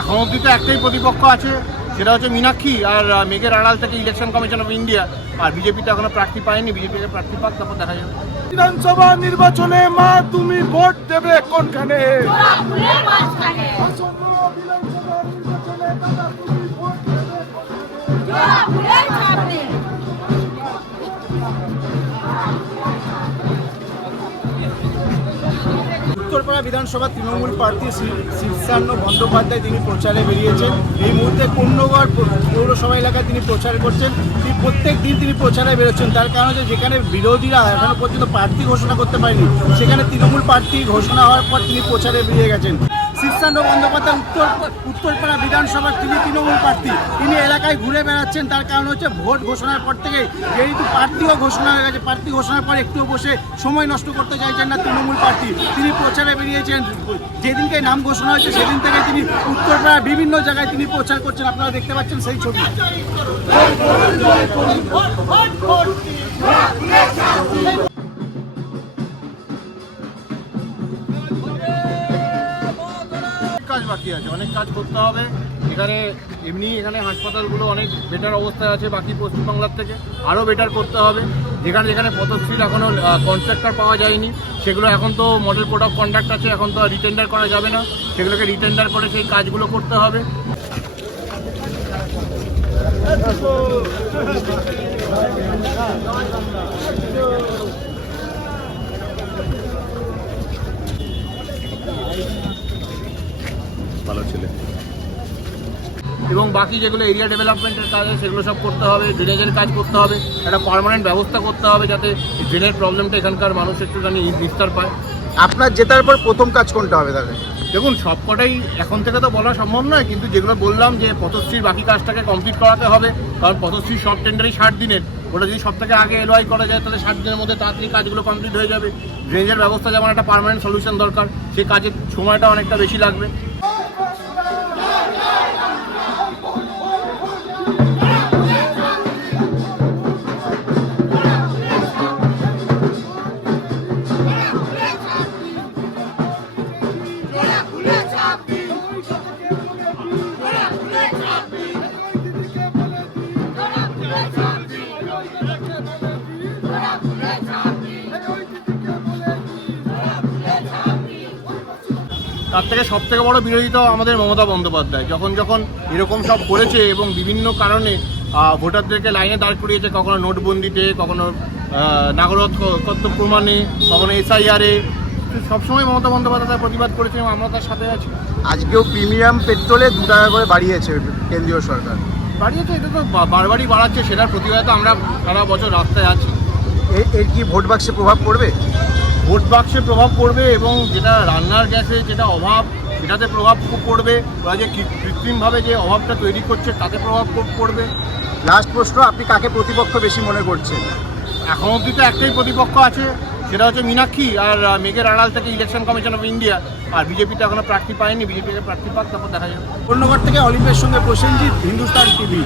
এখন অবধি তো একটাই প্রতিপক্ষ আছে, সেটা হচ্ছে মীনাক্ষী, আর মেঘের আড়াল থেকে ইলেকশন কমিশন অফ ইন্ডিয়া। আর বিজেপিতে এখনো প্রার্থী পায়নি, বিজেপিকে প্রার্থী পাক, তারপর দেখা যাবে। বিধানসভা নির্বাচনে মা তুমি ভোট দেবে কোনখানে? উত্তরপাড়া বিধানসভা তৃণমূল প্রার্থী শীর্ষান্ন বন্দ্যোপাধ্যায় তিনি প্রচারে বেরিয়েছেন। এই মুহূর্তে কোন্নগর পৌরসভা এলাকায় তিনি প্রচার করছেন। তিনি প্রত্যেক দিন তিনি প্রচারে বেরোচ্ছেন, তার কারণ হচ্ছে যেখানে বিরোধীরা এখনো পর্যন্ত প্রার্থী ঘোষণা করতে পারেনি, সেখানে তৃণমূল প্রার্থী ঘোষণা হওয়ার পর তিনি প্রচারে বেরিয়ে গেছেন। শীর্ষান্ন বন্দ্যোপাধ্যায় উত্তরপাড়া বিধানসভার তিনি তৃণমূল প্রার্থী, তিনি এলাকায় ঘুরে বেড়াচ্ছেন। তার কারণ হচ্ছে ভোট ঘোষণার পর থেকে যেহেতু প্রার্থীও ঘোষণা হয়ে গেছে, প্রার্থী ঘোষণার পর একটু বসে সময় নষ্ট করতে চাইছেন না তৃণমূল প্রার্থী। তিনি প্রচারে বেরিয়েছেন, যেদিনকে নাম ঘোষণা হয়েছে সেদিন থেকে তিনি উত্তরপাড়ার বিভিন্ন জায়গায় তিনি প্রচার করছেন। আপনারা দেখতে পাচ্ছেন সেই ছবি। কাজ বাকি আছে, অনেক কাজ করতে হবে এখানে। এখানে হাসপাতালগুলো অনেক বেটার অবস্থায় আছে বাকি পশ্চিমবাংলার থেকে, আরও বেটার করতে হবে। যেখানে যেখানে পদশ্রীর এখনও কন্ট্রাক্টর পাওয়া যায়নি, সেগুলো এখন তো মডেল কোড অফ কন্ডাক্ট আছে, এখন তো রিটেন্ডার করা যাবে না, সেগুলোকে রিটেন্ডার করে সেই কাজগুলো করতে হবে। ভালো ছেলে। এবং বাকি যেগুলো এরিয়া ডেভেলপমেন্টের কাজ আছে সেগুলো সব করতে হবে, ড্রেনেজের কাজ করতে হবে, একটা পার্মানেন্ট ব্যবস্থা করতে হবে যাতে ড্রেনের প্রবলেমটা এখানকার মানুষ একটুখানি নিস্তার পায়। আপনার জেতার পর প্রথম কাজ কোনটা হবে তাহলে? দেখুন, সবকটাই এখন থেকে তো বলা সম্ভব নয়, কিন্তু যেগুলো বললাম যে পথশ্রীর বাকি কাজটাকে কমপ্লিট করাতে হবে, কারণ পথশ্রীর সব টেন্ডারই 60 দিনের, ওটা যদি সব থেকে আগে এলওয়াই করা যায় তাহলে 60 দিনের মধ্যে তাড়াতাড়ি কাজগুলো কমপ্লিট হয়ে যাবে। ড্রেনেজের ব্যবস্থা যেমন একটা পার্মানেন্ট সলিউশন দরকার, সেই কাজের সময়টা অনেকটা বেশি লাগবে। তার থেকে সব থেকে বড় বিরোধিতা আমাদের মমতা বন্দ্যোপাধ্যায়, যখন যখন এরকম সব করেছে এবং বিভিন্ন কারণে ভোটারদেরকে লাইনে দাঁড় করিয়েছে, কখনো নোটবন্দিতে, কখনো নাগরিকত্ব প্রমাণে, কখনো এসআইআরে, সবসময় মমতা বন্দ্যোপাধ্যায় প্রতিবাদ করেছে এবং আমরা তার সাথে আছি। আজকেও প্রিমিয়াম পেট্রোলে 2 টাকা করে বাড়িয়েছে কেন্দ্রীয় সরকার। বাড়িয়েছে, এটা তো বারবারই বাড়াচ্ছে, সেটার প্রতিবাদে তো আমরা সারা বছর রাস্তায় আছি। এর কি ভোট বাক্সে প্রভাব পড়বে? ভোট বাক্সে প্রভাব পড়বে এবং যেটা রান্নার গ্যাসে যেটা অভাব, সেটাতে প্রভাব পড়বে। ওরা যে কৃত্রিমভাবে যে অভাবটা তৈরি করছে তাতে প্রভাব পড়বে। লাস্ট প্রশ্ন, আপনি কাকে প্রতিপক্ষ বেশি মনে করছেন? এখন অবধি তো একটাই প্রতিপক্ষ আছে, সেটা হচ্ছে মীনাক্ষী, আর মেঘের আড়াল থেকে ইলেকশন কমিশন অফ ইন্ডিয়া। আর বিজেপিতে এখনো প্রার্থী পায়নি, বিজেপিকে প্রার্থী পাক, তারপর দেখা যাবে। কোন্নগর থেকে অলিম্পের সঙ্গে প্রসেনজিৎ, হিন্দুস্তান টিভি।